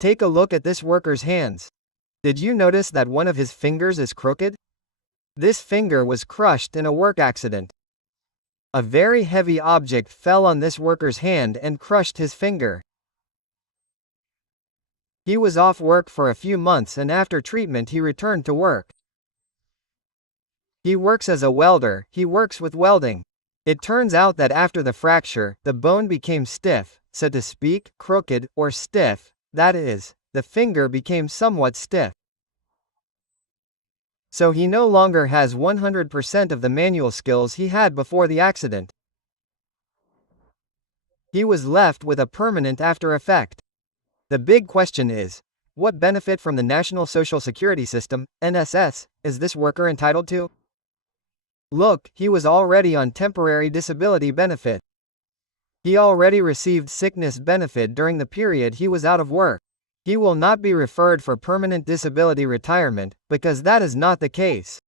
Take a look at this worker's hands. Did you notice that one of his fingers is crooked? This finger was crushed in a work accident. A very heavy object fell on this worker's hand and crushed his finger. He was off work for a few months and after treatment he returned to work. He works as a welder, he works with welding. It turns out that after the fracture, the bone became stiff, so to speak, crooked, or stiff, that is, the finger became somewhat stiff. So he no longer has 100% of the manual skills he had before the accident. He was left with a permanent after effect. The big question is, what benefit from the National Social Security System, NSS, is this worker entitled to? Look, he was already on temporary disability benefit. He already received sickness benefit during the period he was out of work. He will not be referred for permanent disability retirement, because that is not the case.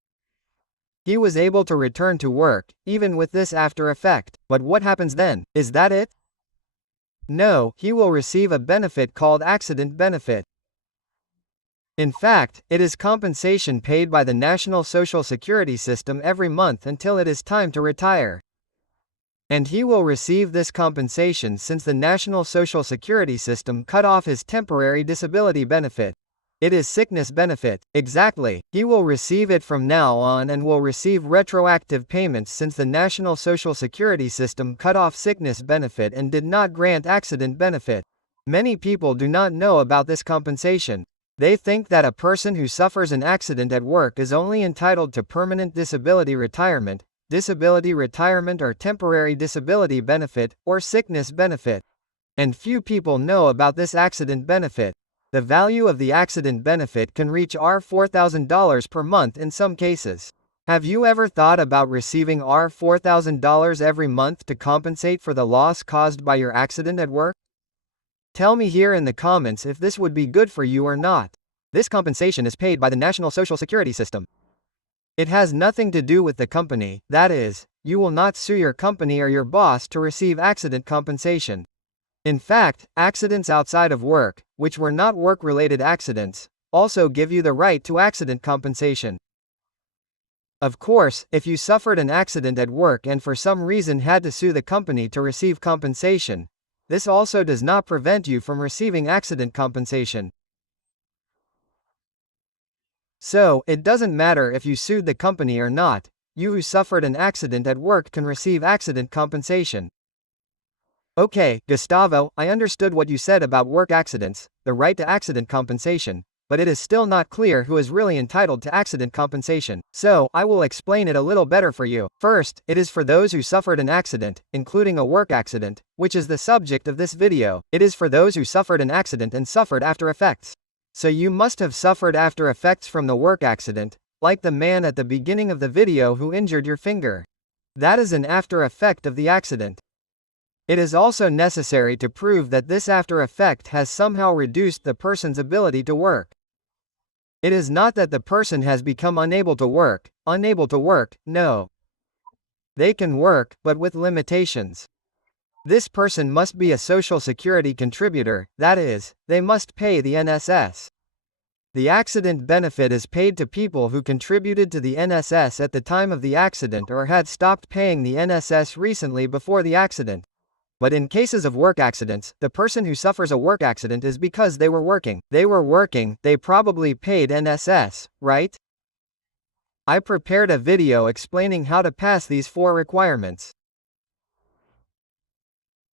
He was able to return to work, even with this after effect. But what happens then? Is that it? No, he will receive a benefit called accident benefit. In fact, it is compensation paid by the National Social Security System every month until it is time to retire. And he will receive this compensation since the National Social Security System cut off his temporary disability benefit. It is sickness benefit, exactly. He will receive it from now on and will receive retroactive payments since the National Social Security System cut off sickness benefit and did not grant accident benefit. Many people do not know about this compensation. They think that a person who suffers an accident at work is only entitled to permanent disability retirement or temporary disability benefit, or sickness benefit. And few people know about this accident benefit. The value of the accident benefit can reach $4,000 per month in some cases. Have you ever thought about receiving $4,000 every month to compensate for the loss caused by your accident at work? Tell me here in the comments if this would be good for you or not. This compensation is paid by the National Social Security System. It has nothing to do with the company, that is, you will not sue your company or your boss to receive accident compensation. In fact, accidents outside of work, which were not work-related accidents, also give you the right to accident compensation. Of course, if you suffered an accident at work and for some reason had to sue the company to receive compensation, this also does not prevent you from receiving accident compensation. So, it doesn't matter if you sued the company or not, you who suffered an accident at work can receive accident compensation. Okay, Gustavo, I understood what you said about work accidents, the right to accident compensation, but it is still not clear who is really entitled to accident compensation. So, I will explain it a little better for you. First, it is for those who suffered an accident, including a work accident, which is the subject of this video. It is for those who suffered an accident and suffered after effects. So you must have suffered after effects from the work accident, like the man at the beginning of the video who injured your finger. That is an after effect of the accident. It is also necessary to prove that this after effect has somehow reduced the person's ability to work. It is not that the person has become unable to work, no. They can work, but with limitations. This person must be a Social Security contributor, that is, they must pay the NSS. The accident benefit is paid to people who contributed to the NSS at the time of the accident or had stopped paying the NSS recently before the accident. But in cases of work accidents, the person who suffers a work accident is because they were working. They probably paid NSS, right? I prepared a video explaining how to pass these 4 requirements.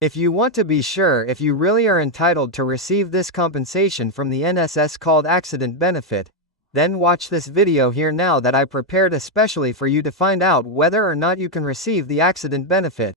If you want to be sure if you really are entitled to receive this compensation from the NSS called accident benefit, then watch this video here now that I prepared especially for you to find out whether or not you can receive the accident benefit.